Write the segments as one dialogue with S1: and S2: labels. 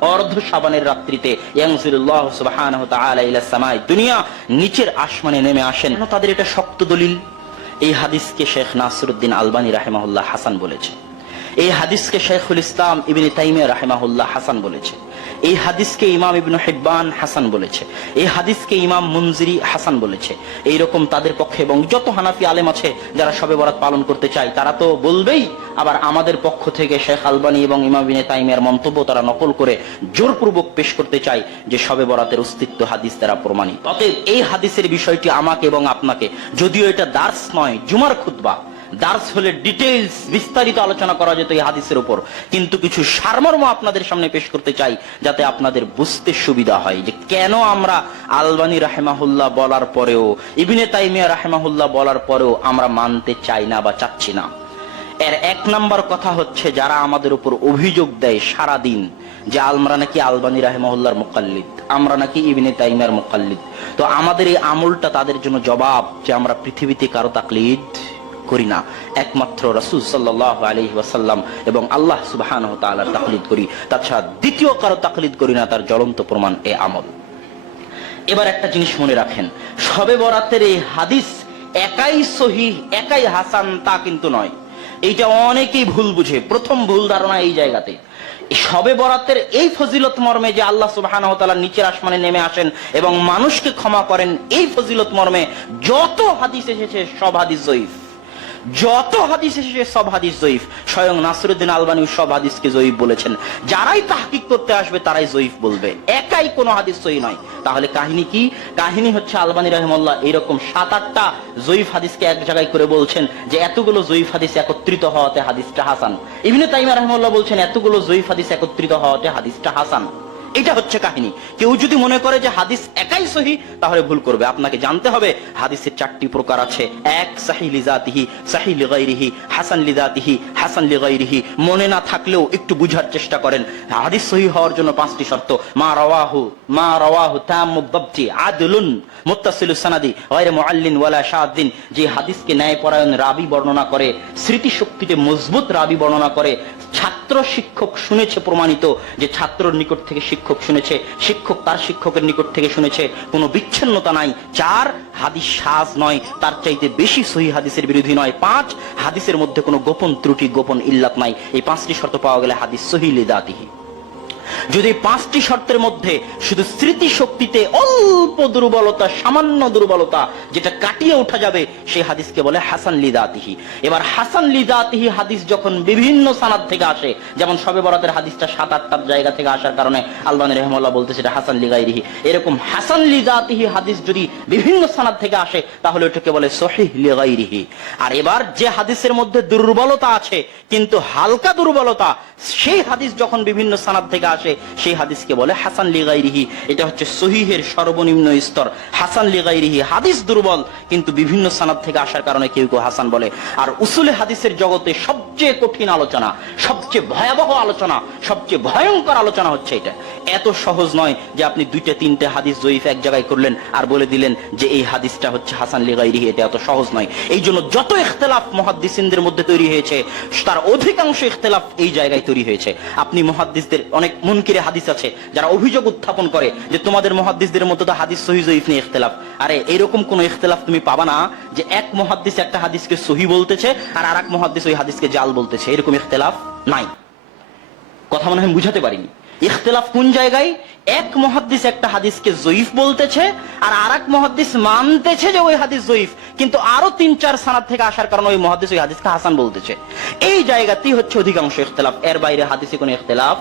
S1: অর্ধ শাবানের রাত্রিতে দুনিয়া নিচের আসমানে নেমে আসেন। তাদের এটা শক্ত দলিল? এই হাদিসকে শেখ নাসরুদ্দিন আলবানী রাহেমাহুল্লাহ হাসান বলেছে। এই হাদিসকে শেখুল ইসলাম ইবিন তাইমিয়া রাহেমাহুল্লাহ হাসান বলেছে। এই হাদিসকে ইমাম ইবনু হিব্বান হাসান বলেছে, এই হাদিসকে ইমাম মুনজিরি হাসান বলেছে। এইরকম তাদের পক্ষে এবং যত হানাফি আলেম আছে যারা সবে বরাত পালন করতে চায়, তারা তো বলবেই, আবার আমাদের পক্ষ থেকে শেখ আলবানী এবং ইমাম ইবিনে তাইমিয়ার মন্তব্য তারা নকল করে জোরপূর্বক পেশ করতে চায় যে সবে বরাতের অস্তিত্ব হাদিস দ্বারা প্রমাণিত। অতএব এই হাদিসের বিষয়টি আমাকে এবং আপনাকে, যদিও এটা দার্স নয়, জুমার খুতবা দার্স হলে ডিটেলস বিস্তারিত আলোচনা করা যেত এই হাদিসের উপর। কিন্তু কিছু সারমর্ম আপনাদের সামনে পেশ করতে চাই, যাতে আপনাদের বুঝতে সুবিধা হয় যে কেন আমরা আলবানী রাহেমাহুল্লাহ বলার পরেও, ইবিনে তাইমিয়া রাহেমাহুল্লাহ বলার পরেও আমরা মানতে চাই না বা চাচ্ছি না। এর এক নাম্বার কথা হচ্ছে, যারা আমাদের উপর অভিযোগ দেয় সারা দিন যে আমরা নাকি আলবানী রাহেমহল্লার মোকাল্লিদ, আমরা নাকি ইবিনে তাইমিয়ার মোকাল্লিদ, তো আমাদের এই আমলটা তাদের জন্য জবাব যে আমরা পৃথিবীতে কারও তাকলিদ করি না। একমাত্র রসুল সাল্লাহ আলহি ওয়াসাল্লাম এবং আল্লাহ সুবাহান তালার তাকলিদ করি। তাছাড়া দ্বিতীয় কারও তাকলিদ করি না, তার জ্বলন্ত প্রমাণ এ আমল। এবার একটা জিনিস মনে রাখেন, সবে বরাতের এই হাদিস একাই সহি একাই হাসান তা কিন্তু নয়। এইটা অনেকেই ভুল বুঝে, প্রথম ভুল ধারণা এই জায়গাতে। সবে বরাতের এই ফজিলত মর্মে যে আল্লাহ সুবাহ নিচের আসমানে নেমে আসেন এবং মানুষকে ক্ষমা করেন, এই ফজিলত মর্মে যত হাদিস এসেছে, সব হাদিস জয়ীফ। যত হাদিস এসেছে, সব হাদিস জয়ীফ। স্বয়ং নাসরুদ্দিন আলবানী সব হাদিসকে জয়ীফ বলেছেন। যারাই তাহকিক করতে আসবে, তারাই জয়ীফ বলবে। একাই কোনো হাদিস সহি নয়। তাহলে কাহিনী কি? কাহিনী হচ্ছে আলবানী রহমল্লাহ এরকম সাত, আটটা জয়ীফ হাদিসকে এক জায়গায় করে বলছেন যে, এতগুলো জয়ীফ হাদিস একত্রিত হওয়াতে হাদিসটা হাসান। ইবনে তাইমা রহমল্লাহ বলছেন, এতগুলো জয়ীফ হাদিস একত্রিত হওয়াতে হাদিসটা হাসান। এটা হচ্ছে কাহিনী। কেউ যদি মনে করে যে হাদিস একাই সহি, তাহলে ভুল করবে। আপনাকে জানতে হবে, হাদিসের চারটি প্রকার আছে। এক, সাহি লিজাতিহি, সাহি লিগাইরিহি, হাসান লিজাতিহি, হাসান লিগাইরিহি। মনে না থাকলেও একটু বুঝার চেষ্টা করেন। হাদিস সহি হওয়ার জন্য পাঁচটি শর্ত। মা রাওয়াহু মা রাওয়াহু তাম্মু দাবতি, আদলুন, মুত্তাসিলু সানাদি, গায়রে মুআল্লিন ওয়ালা শাদ্দিন যে হাদিসকে ন্যায়পরায়ণ রাবি বর্ণনা করে স্মৃতি শক্তিতে মজবুত রাবি বর্ণনা করে, ছাত্র শিক্ষক শুনেছে প্রমাণিত যে ছাত্রর নিকট থেকে শিক্ষক শুনেছে, শিক্ষক তার শিক্ষকের নিকট থেকে শুনেছে, কোনো বিচ্ছিন্নতা নাই। চার, হাদিস সাজ নয়, তার চাইতে বেশি সহি হাদিসের বিরোধী নয়। পাঁচ, হাদিসের মধ্যে কোনো গোপন ত্রুটি, গোপন ইল্লাত নাই। এই পাঁচটি শর্ত পাওয়া গেলে হাদিস সহি লিদাতিহি। যদি পাঁচটি শর্তের মধ্যে শুধু স্মৃতি শক্তিতে অল্প দুর্বলতা, সামান্য দুর্বলতা যেটা কাটিয়ে ওঠা যাবে, সেই হাদিসকে বলে হাসান লিদাতিহি এবার হাসান লিদাতিহি হাদিস যখন বিভিন্ন সানাদ থেকে আসে, যেমন সবে বরাতের হাদিসটা সাত আটটার জায়গা থেকে আসার কারণে আলবানী রহমল্লাহ বলতে সেটা হাসান লিগাইরিহি এরকম হাসান লিদাতিহি হাদিস যদি বিভিন্ন সানাদ থেকে আসে, তাহলে ওটাকে বলে সহিহ লিগাইরিহি আর এবার যে হাদিসের মধ্যে দুর্বলতা আছে, কিন্তু হালকা দুর্বলতা, সেই হাদিস যখন বিভিন্ন সানাদ থেকে আসে সেই হাদিসকে বলে হাসান লিগাইরিহি। এটা হচ্ছে সহিহের সর্বনিম্ন স্তর। হাসান লিগাইরিহি, হাদিস দুর্বল, কিন্তু বিভিন্ন সানাদ থেকে আসার কারণে কেউ কেউ হাসান বলে। আর উসুলে হাদিসের জগতে সবচেয়ে কঠিন আলোচনা, সবচেয়ে ভয়াবহ আলোচনা, সবচেয়ে ভয়ঙ্কর আলোচনা হচ্ছে এটা। এত সহজ নয় যে আপনি দুইটা, তিনটে হাদিস জয়ীফ এক জায়গায় করলেন আর বলে দিলেন যে এই হাদিসটা হচ্ছে হাসান লিগাইরিহি, এটা এত সহজ নয়। এই জন্য যত ইখতলাফ মহাদ্দিসিনদের মধ্যে তৈরি হয়েছে, তার অধিকাংশ ইখতলাফ এই জায়গায় তৈরি হয়েছে। আপনি মহাদ্দিসদের অনেক মুনকিরে হাদিস আছে, যারা অভিযোগ উত্থাপন করে যে তোমাদের মহাদ্দিসদের মধ্যে তো হাদিস সহি জয়ীফ নিয়ে ইখতলাফ। আরে, এরকম কোন ইখতলাফ তুমি পাবা না যে এক মহাদ্দিস একটা হাদিসকে সহি বলতেছে আর আর এক মহাদ্দিস ওই হাদিসকে জাল বলতেছে, এরকম ইখতলাফ নাই। কথা মনে হয় বুঝাতে পারিনি। ইখতলাফ কোন জায়গায়? এক মহাদ্দিস একটা হাদিসকে জয়ীফ বলতেছে আর আর এক মহাদ্দিস মানতেছে যে ওই হাদিস জয়ীফ, কিন্তু আরও তিন চার সানাদ থেকে আসার কারণে ওই মহাদ্দিস ওই হাদিসকে হাসান বলতেছে। এই জায়গাতেই হচ্ছে অধিকাংশ ইখতলাফ, এর বাইরে হাদিসে কোনো ইখতলাফ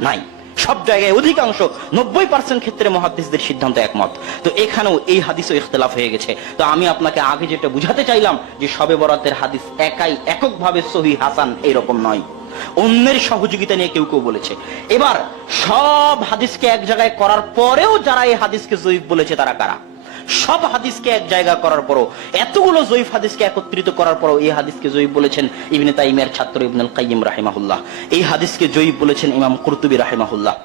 S1: নাই। সব জায়গায় অধিকাংশ নব্বই পার্সেন্ট ক্ষেত্রে মহাদিসদের সিদ্ধান্ত একমত। তো এখানেও এই হাদিসও ইখতলাফ হয়ে গেছে। তো আমি আপনাকে আগে যেটা বুঝাতে চাইলাম যে সবে বরাতের হাদিস একাই এককভাবে সহি হাসান এরকম নয়। অন্যের সহযোগিতা নিয়ে কেউ কেউ বলেছে। এবার সব হাদিসকে এক জায়গায় করার পরেও যারা এই হাদিসকে জয়ীফ বলেছে তারা কারা? সব হাদিসকে এক জায়গা করার পরও, এতগুলো জয়ীফ হাদিসকে একত্রিত করার পরও এই হাদিসকে জয়ীফ বলেছেন ইবনে তাইমের ছাত্র ইবনুল কাইয়িম রাহিমাহুল্লাহ। এই হাদিসকে জয়ীফ বলেছেন ইমাম কুরতুবী রাহিমাহুল্লাহ।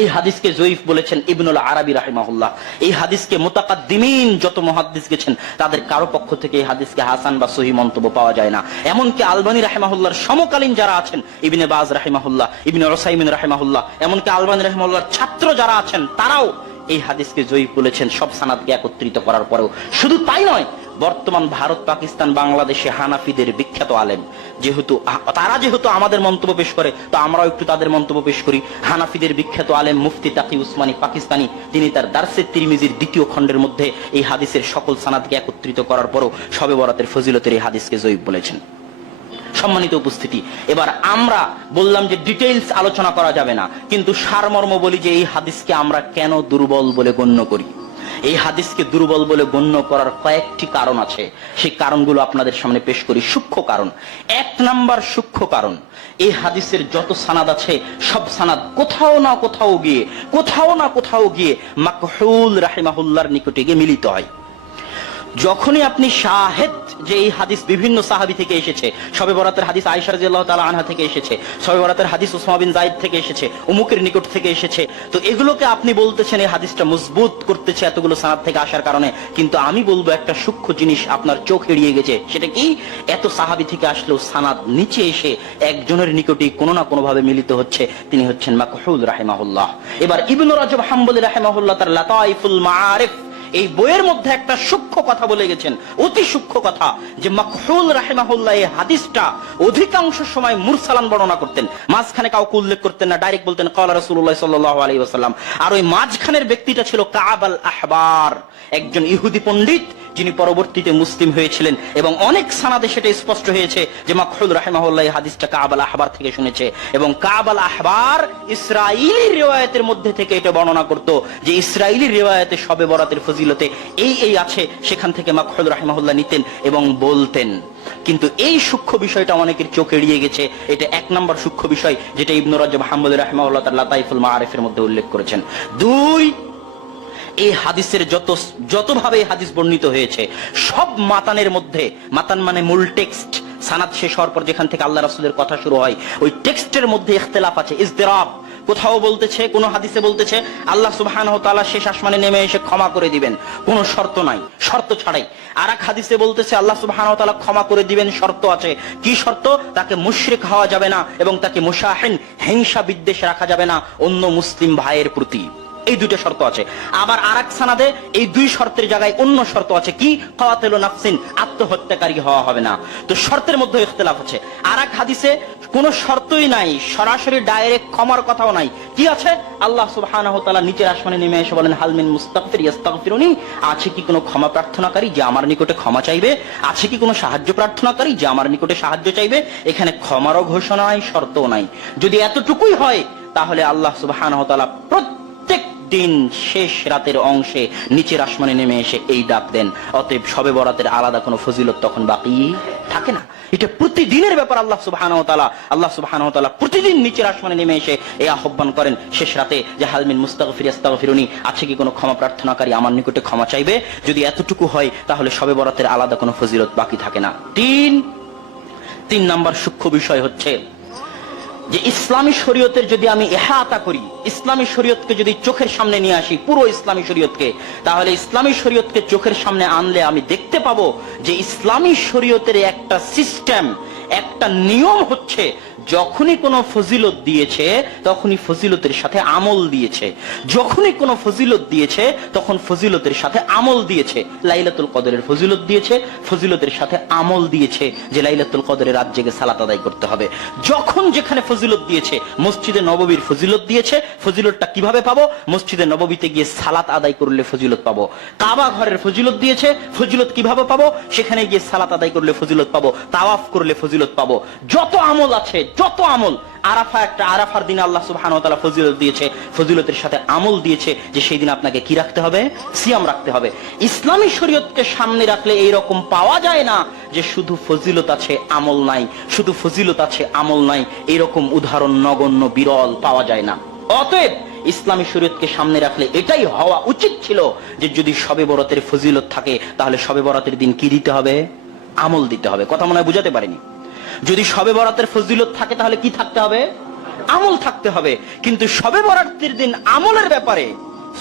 S1: এই হাদিসকে জয়ীফ বলেছেন ইবনুল আরবি রাহিমাহুল্লাহ। এই হাদিসকে মোতাকাদ্দিমিন যত মহাদ্দিস গেছেন, তাদের কারও পক্ষ থেকে এই হাদিসকে হাসান বা সহি মন্তব্য পাওয়া যায় না। এমনকি আলবানী রাহিমাহুল্লাহর সমকালীন যারা আছেন, ইবনে বাজ রাহিমাহুল্লাহ, ইবনে রসাইমিন রাহিমাহুল্লাহ, এমনকি আলবানী রাহিমাহুল্লাহর ছাত্র যারা আছেন, তারাও এই হাদিসকে জয়ীফ বলেছেন, সব সানাদকে একত্রিত করার পরেও। শুধু তাই নয়, বর্তমান ভারত, পাকিস্তান, বাংলাদেশে হানাফিদের বিখ্যাত আলেম। যেহেতু তারা যেহেতু আমাদের মন্তব্য পেশ করে, তো আমরাও একটু তাদের মন্তব্য পেশ করি। হানাফিদের বিখ্যাত আলেম মুফতি তাকি উসমানী পাকিস্তানি, তিনি তার দার্সের তিরমিজির দ্বিতীয় খণ্ডের মধ্যে এই হাদিসের সকল সানাদকে একত্রিত করার পরও সবে বরাতের ফজিলতের এই হাদিসকে জয়ীব বলেছেন। সম্মানিত উপস্থিতি। এবার আমরা বললাম যে ডিটেইলস আলোচনা করা যাবে না। কিন্তু সারমর্ম বলি যে এই হাদিসকে আমরা কেন দুর্বল বলে গণ্য করি? এই হাদিসকে দুর্বল বলে গণ্য করার কয়েকটি কারণ আছে। সেই কারণগুলো আপনাদের সামনে পেশ করি। সূক্ষ্ম কারণ। এক নাম্বার সূক্ষ্ম কারণ, এই হাদিসের যত সানাদ আছে, সব সানাদ কোথাও না কোথাও গিয়ে, কোথাও না কোথাও গিয়ে মাকহুল রাহিমাহুল্লার নিকটে গিয়ে মিলিত হয়। যখনই আপনি শাহেদ, যে এই হাদিস বিভিন্ন সাহাবি থেকে এসেছে, সবে বরাতের হাদিস আয়সা রাদিয়াল্লাহু তাআলা আনহা থেকে এসেছে, সবে বরাতের হাদিস উসমা বিন জায়েদ থেকে এসেছে, উমুকের নিকট থেকে এসেছে, তো এগুলোকে আপনি বলতেছেন এই হাদিসটা মজবুত করতেছে এতগুলো সানাদ থেকে আসার কারণে, কিন্তু আমি বলব একটা সূক্ষ্ম জিনিস আপনার চোখ এড়িয়ে গেছে, সেটা কি? এত সাহাবি থেকে আসলেও সানাদ নিচে এসে একজনের নিকটেই কোনো না কোনো ভাবে মিলিত হচ্ছে, তিনি হচ্ছেন মাকহুল রাহিমাহুল্লাহ। এবার ইবনু রাজব হাম্বলি রাহিমাহুল্লাহ তার লাতাইফুল মাআরিফ এই বইয়ের মধ্যে একটা সূক্ষ্ম কথা বলে গেছেন, অতি সূক্ষ্ম কথা, যে মকহুল রাহেমাহুল্লাহ এই হাদিসটা অধিকাংশ সময় মুরসালান বর্ণনা করতেন। মাঝখানে কাউকে উল্লেখ করতেন না, ডাইরেক্ট বলতেন কলা রসুল্লাহ সাল্লাহ আলী আর ওই মাঝখানের ব্যক্তিটা ছিল কাব আল আহবার, একজন ইহুদি পণ্ডিত যিনি পরবর্তীতে মুসলিম হয়েছিলেন এবং অনেক সানাদে সেটা স্পষ্ট হয়েছে যে মকহুল রাহেমাহুল্লাহ হাদিসটা কাব আল আহবার থেকে শুনেছে এবং কাব আল আহবার ইসরায়েলি রেওয়ায়তের মধ্যে থেকে এটা বর্ণনা করত যে ইসরায়েলি রেওয়ায়তে সবে বরাতের ফজিলতে এই এই আছে, সেখান থেকে মাকহুল রাহিমাহুল্লাহ নিতেন এবং বলতেন। কিন্তু এই সূক্ষ্ম বিষয়টা অনেকের চোখ এড়িয়ে গেছে। এটা এক নম্বর সূক্ষ্ম বিষয় যেটা ইবনু রাজব হাম্মদ তার লাতাইফুল মাআরিফের মধ্যে উল্লেখ করেছেন। দুই এই হাদিসের যত, যতভাবে এই হাদিস বর্ণিত হয়েছে, সব মাতানের মধ্যে, মাতান মানে মূল টেক্সট সানাদ শেষ হওয়ার পর যেখান থেকে আল্লাহ রাসুলের কথা শুরু হয়, ওই টেক্সটের মধ্যে ইখতলাফ আছে ইজদিরাব কোথাও বলতেছে, কোন হাদিসে বলতেছে, আল্লাহ সুবহান তাআলা শেষ আসমানে নেমে এসে ক্ষমা করে দিবেন। কোনো শর্ত নাই, শর্ত ছাড়াই। আর এক হাদিসে বলতেছে, আল্লাহ সুবহান তাআলা ক্ষমা করে দিবেন, শর্ত আছে। কি শর্ত? তাকে মুশরিক হওয়া যাবে না এবং তাকে মুশাহিন হিংসা বিদ্বেষ রাখা যাবে না অন্য মুসলিম ভাইয়ের প্রতি। এই দুইটা শর্ত আছে। আবার আর এক সানাদে এই দুই শর্তের জায়গায় অন্য শর্ত আছে কি? কাওয়াতেল নাফসিন, আত্মহত্যাকারী হওয়া হবে না। তো শর্তের মধ্যে ইখতিলাফ আছে। আর এক হাদিসে কোনো শর্তই নাই, সরাসরি ডাইরেক্ট ক্ষমার কথাও নাই। কি আছে? আল্লাহ সুবহানাহু তাআলা নিচের আসমানে নেমে এসে বলেন হালমিন মুস্তাগফির ইস্তাগফিরুনি আছে কি কোনো ক্ষমা প্রার্থনাকারী যে আমার নিকটে ক্ষমা চাইবে? আছে কি কোনো সাহায্য প্রার্থনাকারী যে আমার নিকটে সাহায্য চাইবে? এখানে ক্ষমারও ঘোষণা নাই, শর্তও নাই। যদি এতটুকুই হয়, তাহলে আল্লাহ সুবহানাহু তাআলা দিন শেষ রাতের অংশে নিচের আসমানে নেমে এসে এই ডাক দেন। অতএব সবে বরাতের আলাদা কোনো ফজিলত তখন বাকি থাকে না। এটা প্রতিদিনের ব্যাপার আল্লাহ সুবহানাহু ওয়া তাআলা, আল্লাহ সুবহানাহু ওয়া তাআলা প্রতিদিন নিচের আসমানে নেমে এসে এই আহ্বান করেন শেষ রাতে যে হালমিন মুস্তাগফির ইস্তাগফিরুনি আছে কি কোনো ক্ষমা প্রার্থনাকারী আমার নিকটে ক্ষমা চাইবে? যদি এতটুকু হয়, তাহলে সবে বরাতের আলাদা কোনো ফজিলত বাকি থাকে না। তিন তিন নাম্বার সূক্ষ্ম বিষয় হচ্ছে যে ইসলামী শরীয়তের যদি আমি এহাতা করি, ইসলামী শরীয়তকে যদি চোখের সামনে নিয়ে আসি, পুরো ইসলামী শরীয়তকে, তাহলে ইসলামী শরীয়তকে চোখের সামনে আনলে আমি দেখতে পাবো যে ইসলামী শরীয়তের একটা সিস্টেম, একটা নিয়ম হচ্ছে যখনই কোনো ফজিলত দিয়েছে, তখনই ফজিলতের সাথে আমল দিয়েছে। যখনই কোনো ফজিলত দিয়েছে, তখন ফজিলতের সাথে আমল দিয়েছে। লাইলাতুল কদরের ফজিলত দিয়েছে, ফজিলতের সাথে আমল দিয়েছে যে লাইলাতুল কদরের রাত জেগে সালাত আদায় করতে হবে। যখন যেখানে ফজিলত দিয়েছে, মসজিদে নববীর ফজিলত দিয়েছে, ফজিলতটা কীভাবে পাবো? মসজিদে নববীতে গিয়ে সালাত আদায় করলে ফজিলত পাবো। কাবা ঘরের ফজিলত দিয়েছে, ফজিলত কীভাবে পাবো? সেখানে গিয়ে সালাত আদায় করলে ফজিলত পাবো, তাওয়াফ করলে ফজিলত পাবো। যত আমল আছে যত আমল আরাফা একটা আরাফার দিনে আল্লাহ সুবহানাহু ওয়া ফজিলত দিয়েছে, ফজিলতের সাথে আমল দিয়েছে যে সেই দিন আপনাকে কি রাখতে হবে? সিয়াম রাখতে হবে। ইসলামী শরীয়তকে সামনে রাখলে এই রকম পাওয়া যায় না যে শুধু ফজিলত আছে, আমল নাই। শুধু ফজিলত আছে, আমল নাই। এরকম উদাহরণ, নগণ্য, বিরল পাওয়া যায় না। অতএব ইসলামী শরীয়তকে সামনে রাখলে এটাই হওয়া উচিত ছিল যে যদি সবে বরাতের ফজিলত থাকে, তাহলে সবে বরাতের দিন কি দিতে হবে? আমল দিতে হবে। কথা মনে হয় বুঝাতে পারিনি? যদি সবে বরাতের ফজিলত থাকে, তাহলে কি থাকতে হবে? আমল থাকতে হবে। কিন্তু সবে বরাতের দিন আমলের ব্যাপারে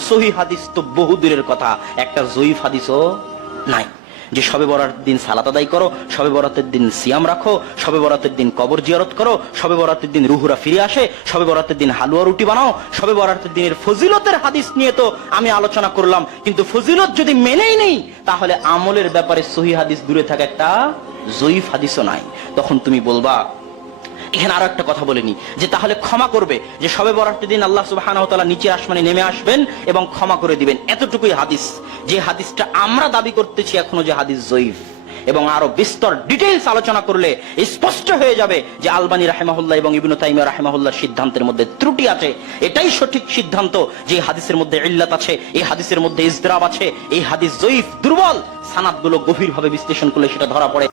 S1: সহি হাদিস তো বহু দূরের কথা। একটা জয়ীফ হাদিসও নাই। যে সবে বরাতের দিন সালাত আদায় করো, সবে বরাতের দিন সিয়াম রাখো, সবে বরাতের দিন কবর জিয়ারত করো, সবে বরাতের দিন রুহুরা ফিরে আসে, সবে বরাতের দিন হালুয়া রুটি বানাও, সবে বরাতের দিনের ফজিলতের হাদিস নিয়ে তো আমি আলোচনা করলাম। কিন্তু ফজিলত যদি মেনেই নেই, তাহলে আমলের ব্যাপারে সহি হাদিস দূরে থাকা একটা জয়ীফ হাদিসও নাই। তখন তুমি বলবা, এখানে আরও একটা কথা বলিনি, যে তাহলে ক্ষমা করবে, যে সবে বরাতের দিন আল্লাহ তাআলা নিচে আসমানে নেমে আসবেন এবং ক্ষমা করে দিবেন। এতটুকুই হাদিস। যে হাদিসটা আমরা দাবি করতেছি এখনও যে হাদিস জয়ীফ। এবং আরও বিস্তর ডিটেইলস আলোচনা করলে স্পষ্ট হয়ে যাবে যে আলবানী রাহেমাহুল্লাহ এবং ইবনু তাইমিয়া রাহেমাহুল্লাহ সিদ্ধান্তের মধ্যে ত্রুটি আছে। এটাই সঠিক সিদ্ধান্ত যে হাদিসের মধ্যে ইল্লাত আছে, এই হাদিসের মধ্যে ইজরাব আছে, এই হাদিস জয়ীফ, দুর্বল। সানাদগুলো গভীরভাবে বিশ্লেষণ করলে সেটা ধরা পড়ে।